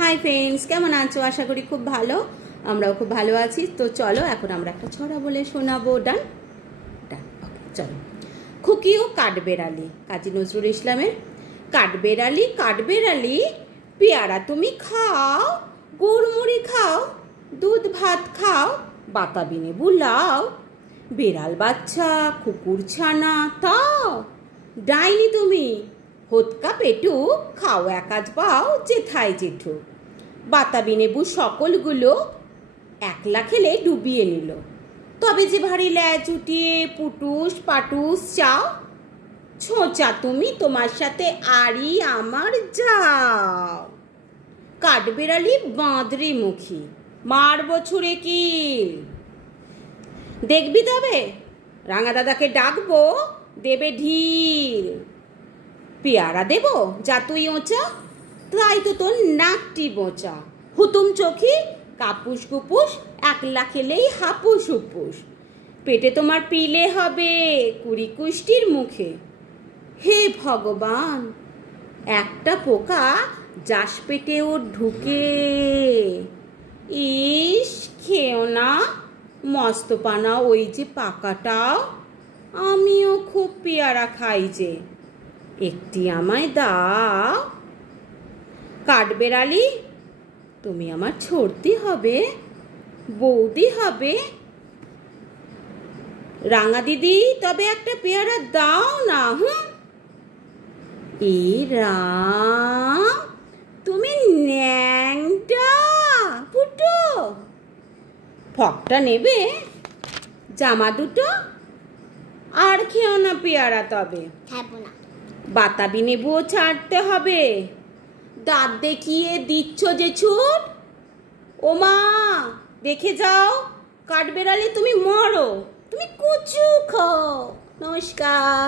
Hi friends, কেমন আছো? আশা করি খুব ভালো। আমরাও খুব ভালো আছি। তো চলো এখন আমরা একটা ছড়া বলে শোনাবো। ডান ডান ওকে, চলো। খুকি ও কাঠবেড়ালি, কাজী নজরুল ইসলামের। কাঠবেড়ালি কাঠবেড়ালি, পেয়ারা তুমি খাও, গুড়মুড়ি খাও, দুধ ভাত খাও, বাতাবি লেবু লাও, বেড়াল বাচ্চা কুকুর ছানা তাও, ডাইনি তুমি হোতকা পেটু, খাও একাজ পাও যেথায় জেঠু, বাতাবি নেবু সকলগুলো একলা খেলে ডুবিয়ে নিল, তবে যে ভারী ল্যাজ উঠিয়ে পুটুস পাটুস চাও, ছোঁচা তুমি তোমার সাথে আড়ি আমার যাও। কাঠবেড়ালি বাঁদরি মুখী, মারব ছুঁড়ে কিল, দেখবি তবে রাঙা দাদাকে ডাকবো, দেবে ঢিল, পেয়ারা দেব যা তুই ওচা, তাই তো তোর নাকটি বোচা, হুতুম চোখি কাপুস কুপুস, একলা খেলেই হাপুস হুপুস, পেটে তোমার পিলে হবে কুড়ি কুষ্টির মুখে। হে ভগবান, একটা পোকা যাস পেটে ওর ঢুকে, ইস খেও না মস্ত পানা ওই যে পাকাটাও, আমিও খুব পেয়ারা খাই যে, একটি আমায় দাও। কাঠবেড়ালি তুমি আমার ছড়তে হবে, বৌদি হবে, রাঙা দিদি তবে একটা পেয়ারা দাও না। এ রাম, তুমি ন্যাংটা ফুটো, ফকটা নেবে জামা দুটো, আর খেও না পেয়ারা তবে, বাতাবি নেবুও ছাড়তে হবে, দাঁত দেখিয়ে দিচ্ছ যে ছুট, ও মা দেখে যাও কাঠবেড়ালি তুমি মরো, তুমি কুচু খাও। নমস্কার।